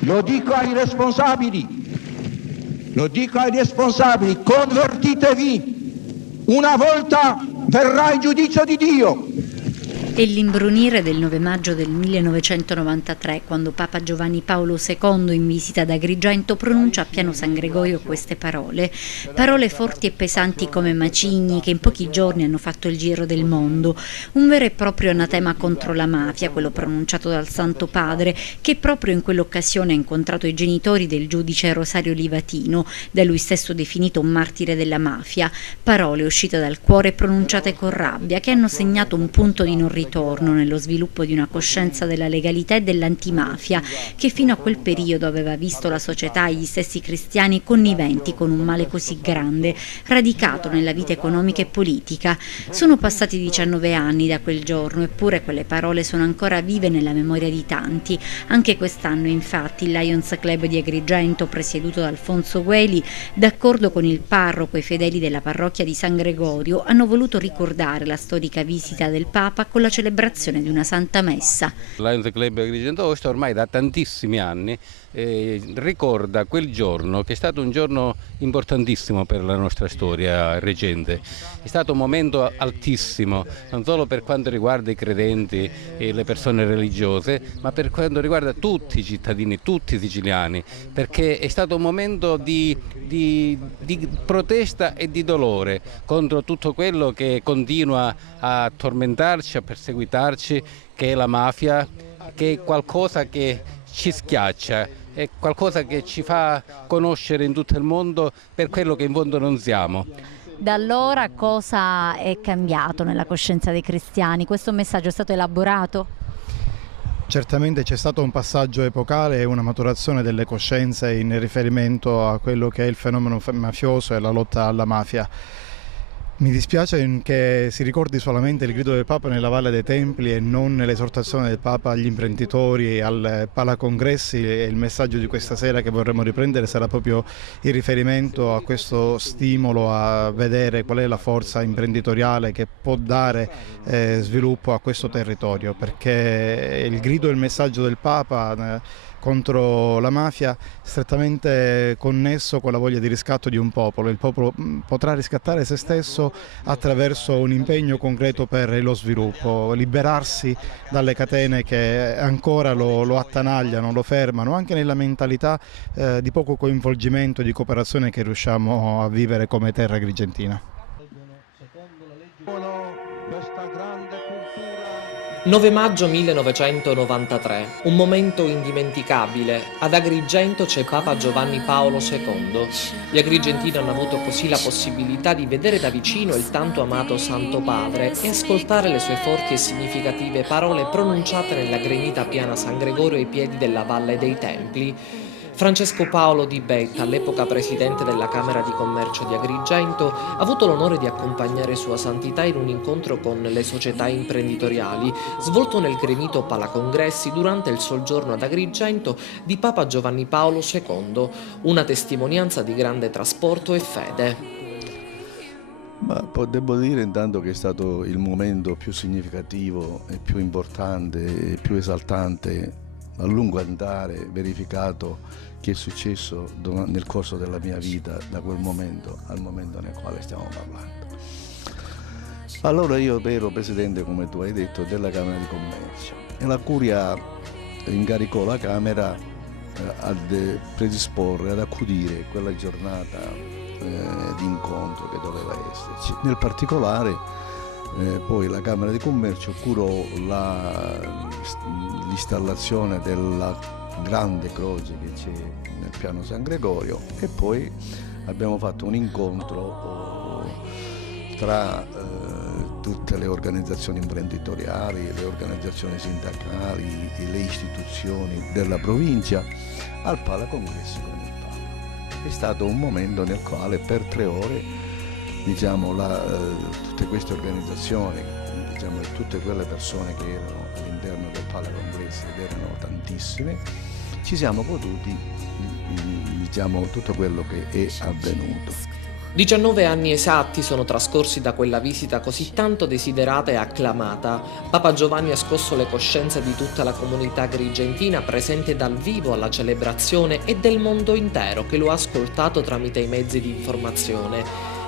Lo dico ai responsabili, convertitevi, una volta verrà il giudizio di Dio. E l'imbrunire del 9 maggio del 1993, quando Papa Giovanni Paolo II, in visita ad Agrigento, pronuncia a Piano San Gregorio queste parole. Parole forti e pesanti come macigni che in pochi giorni hanno fatto il giro del mondo. Un vero e proprio anatema contro la mafia, quello pronunciato dal Santo Padre, che proprio in quell'occasione ha incontrato i genitori del giudice Rosario Livatino, da lui stesso definito un martire della mafia. Parole uscite dal cuore e pronunciate con rabbia, che hanno segnato un punto di non ritorno nello sviluppo di una coscienza della legalità e dell'antimafia che fino a quel periodo aveva visto la società e gli stessi cristiani conniventi con un male così grande, radicato nella vita economica e politica. Sono passati 19 anni da quel giorno, eppure quelle parole sono ancora vive nella memoria di tanti. Anche quest'anno, infatti, il Lions Club di Agrigento, presieduto da Alfonso Gueli, d'accordo con il parroco e i fedeli della parrocchia di San Gregorio, hanno voluto ricordare la storica visita del Papa con la celebrazione di una Santa Messa. Il Lions Club Agrigento Osta ormai da tantissimi anni ricorda quel giorno, che è stato un giorno importantissimo per la nostra storia recente. È stato un momento altissimo, non solo per quanto riguarda i credenti e le persone religiose, ma per quanto riguarda tutti i cittadini, tutti i siciliani, perché è stato un momento di protesta e di dolore contro tutto quello che continua a tormentarci, a perseguitarci, che è la mafia, che è qualcosa che ci schiaccia, è qualcosa che ci fa conoscere in tutto il mondo per quello che in fondo non siamo. Da allora cosa è cambiato nella coscienza dei cristiani? Questo messaggio è stato elaborato? Certamente c'è stato un passaggio epocale e una maturazione delle coscienze in riferimento a quello che è il fenomeno mafioso e la lotta alla mafia. Mi dispiace che si ricordi solamente il grido del Papa nella Valle dei Templi e non l'esortazione del Papa agli imprenditori, al palacongressi, e il messaggio di questa sera che vorremmo riprendere sarà proprio il riferimento a questo stimolo a vedere qual è la forza imprenditoriale che può dare sviluppo a questo territorio, perché il grido e il messaggio del Papa contro la mafia strettamente connesso con la voglia di riscatto di un popolo. Il popolo potrà riscattare se stesso attraverso un impegno concreto per lo sviluppo, liberarsi dalle catene che ancora lo attanagliano, lo fermano, anche nella mentalità di poco coinvolgimento e di cooperazione che riusciamo a vivere come terra agrigentina. 9 maggio 1993, un momento indimenticabile. Ad Agrigento c'è Papa Giovanni Paolo II. Gli agrigentini hanno avuto così la possibilità di vedere da vicino il tanto amato Santo Padre e ascoltare le sue forti e significative parole pronunciate nella granita piana San Gregorio ai piedi della Valle dei Templi. Francesco Paolo Di Betta, all'epoca presidente della Camera di Commercio di Agrigento, ha avuto l'onore di accompagnare Sua Santità in un incontro con le società imprenditoriali, svolto nel granito Palacongressi durante il soggiorno ad Agrigento di Papa Giovanni Paolo II, una testimonianza di grande trasporto e fede. Ma devo dire intanto che è stato il momento più significativo e più importante e più esaltante a lungo andare verificato che è successo nel corso della mia vita, da quel momento al momento nel quale stiamo parlando. Allora io ero presidente, come tu hai detto, della Camera di Commercio e la Curia incaricò la Camera a predisporre, ad accudire quella giornata di incontro che doveva esserci. Nel particolare poi la Camera di Commercio curò l'installazione della grande croce che c'è nel piano San Gregorio e poi abbiamo fatto un incontro tra tutte le organizzazioni imprenditoriali, le organizzazioni sindacali e le istituzioni della provincia al Palacongressi con il Papa. È stato un momento nel quale per 3 ore tutte queste organizzazioni, tutte quelle persone che erano all'interno del Palacongressi, ed erano tantissime, ci siamo goduti tutto quello che è avvenuto. 19 anni esatti sono trascorsi da quella visita così tanto desiderata e acclamata. Papa Giovanni ha scosso le coscienze di tutta la comunità agrigentina presente dal vivo alla celebrazione e del mondo intero che lo ha ascoltato tramite i mezzi di informazione.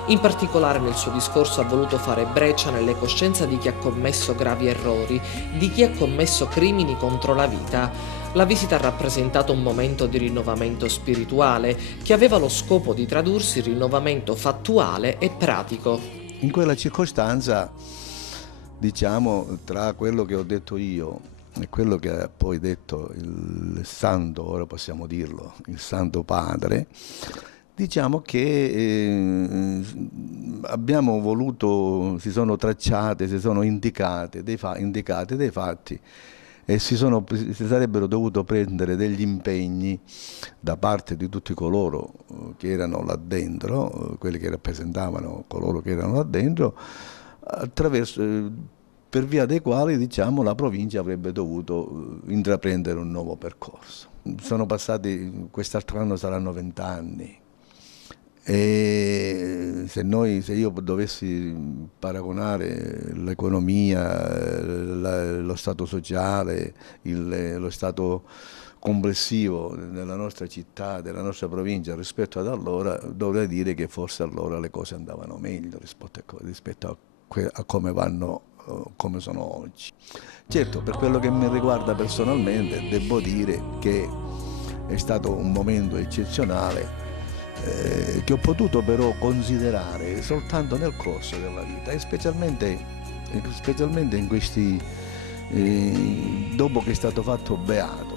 In particolare nel suo discorso ha voluto fare breccia nelle coscienze di chi ha commesso gravi errori, di chi ha commesso crimini contro la vita. La visita ha rappresentato un momento di rinnovamento spirituale che aveva lo scopo di tradursi in rinnovamento fattuale e pratico. In quella circostanza, diciamo, tra quello che ho detto io e quello che ha poi detto il Santo, ora possiamo dirlo, il Santo Padre, diciamo che abbiamo voluto, si sono tracciate, si sono indicate dei fatti e si sarebbero dovuto prendere degli impegni da parte di tutti coloro che erano là dentro, quelli che rappresentavano coloro che erano là dentro, per via dei quali, diciamo, la provincia avrebbe dovuto intraprendere un nuovo percorso. Sono passati, quest'altro anno saranno 20 anni. E se io dovessi paragonare l'economia, lo stato sociale, lo stato complessivo della nostra città, della nostra provincia rispetto ad allora, dovrei dire che forse allora le cose andavano meglio rispetto a come sono oggi. Certo, per quello che mi riguarda personalmente, devo dire che è stato un momento eccezionale che ho potuto però considerare soltanto nel corso della vita e specialmente in questi dopo che è stato fatto beato.